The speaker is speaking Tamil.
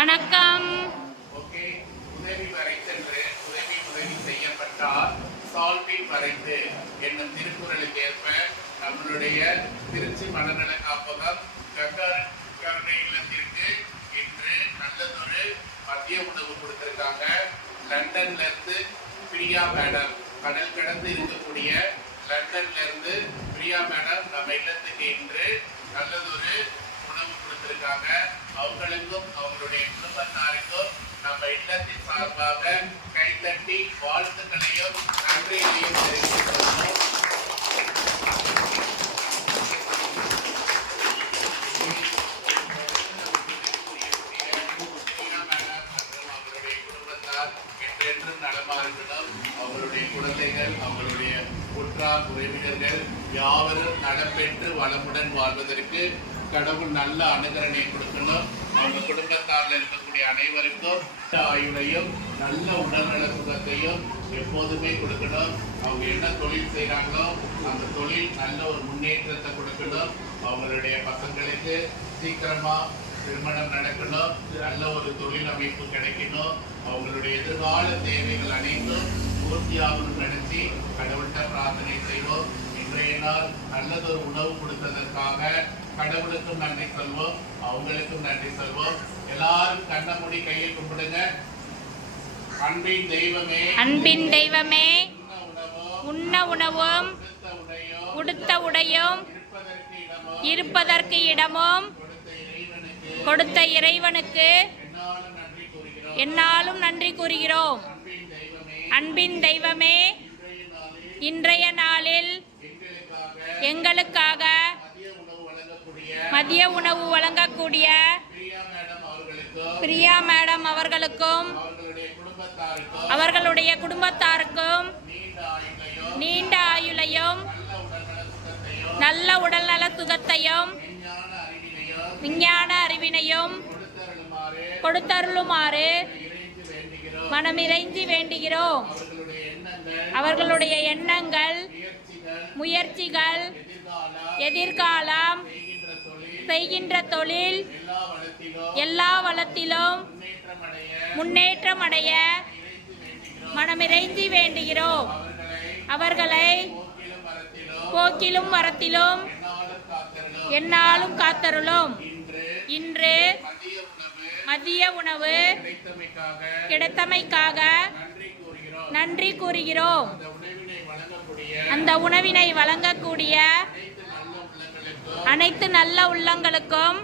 வணக்கம். ஓகே, உதவி வரைத்தென்று உதவி செய்யப்பட்டால் சால்வி வரைத்து என்னும் திருக்குறளுக்கு ஏற்ப நம்மளுடைய திருச்சி மனநல காப்பகம் கருணை இல்லத்திற்கு இன்று நல்லதொரு மதிய உணவு கொடுத்திருக்காங்க. லண்டன்ல இருந்து பிரியா மேடம், கடல் கடந்து இருக்கக்கூடிய லண்டன்ல இருந்து பிரியா மேடம் நம்ம இல்லத்துக்கு இன்று நல்லதொரு உணவு கொடுத்திருக்காங்க. அவங்களுக்கும் அவங்களுடைய குடும்பத்தாருக்கும் நம்ம இல்லத்தின் சார்பாக கைத்தட்டி வாழ்த்துக்களையும் நன்றியையும் தெரிவித்துள்ளோம். அவருடைய குடும்பத்தார் என்றென்றும் நலமா இருக்கணும். அவருடைய குழந்தைகள், அவருடைய உற்றார் உறவினர்கள் யாவரும் நலம் பெற்று வளமுடன் வாழ்வதற்கு கடவுள் நல்ல அனுகரணை கொடுக்கணும். அவங்க குடும்பத்தாரில் இருக்கக்கூடிய அனைவருக்கும் ஆயுளையும் நல்ல உடல்நல சுகத்தையும் எப்போதுமே கொடுக்கணும். அவங்க என்ன தொழில் செய்கிறாங்களோ அந்த தொழில் நல்ல ஒரு முன்னேற்றத்தை கொடுக்கணும். அவங்களுடைய பசங்களுக்கு சீக்கிரமா திருமணம் நடக்கணும், நல்ல ஒரு தொழில் அமைப்பு கிடைக்கணும். அவங்களுடைய எதிர்கால தேவைகள் அனைத்தும் பூர்த்தியாகணும் நினைச்சு கடவுள்கிட்ட பிரார்த்தனை செய்வோம். இன்றைய நாள் நல்லதொரு உணவு கொடுத்ததற்காக கடவுளுக்கும் நன்றி சொல்வோம், அவங்களுக்கும் நன்றி சொல்வோம். எல்லாரும் கண்ண மூடி கையை கும்பிடுங்க. அன்பின் தெய்வமே, அன்பின் தெய்வமே, உண்ண உணவும் உடுத்த உடையும் இருப்பதற்கு இடமும் கொடுத்த இறைவனுக்கு என்னாலும் நன்றி கூறுகிறோம். அன்பின் தெய்வமே, இன்றைய நாளில் எங்களுக்காக மதிய உணவு வழங்கக்கூடிய பிரியா மேடம் அவர்களுக்கும் அவர்களுடைய குடும்பத்தாருக்கும் நீண்ட ஆயுளையும் நல்ல உடல்நல சுகத்தையும் விஞ்ஞான அறிவினையும் கொடுத்தருளுமாறு மனமிறைஞ்சி வேண்டுகிறோம். அவர்களுடைய எண்ணங்கள், முயற்சிகள், எதிர்காலம், செய்கின்ற தொழில் எல்லா வளத்திலும் முன்னேற்றம் அடைய மனமிறைஞ்சி வேண்டுகிறோம். அவர்களை போக்கிலும் வரத்திலும் என்னாலும் காத்தருளும். இன்று மதிய உணவு கிடைத்தமைக்காக நன்றி கூறுகிறோம். அந்த உணவினை வழங்கக்கூடிய அனைத்து நல்ல உள்ளங்களுக்கும்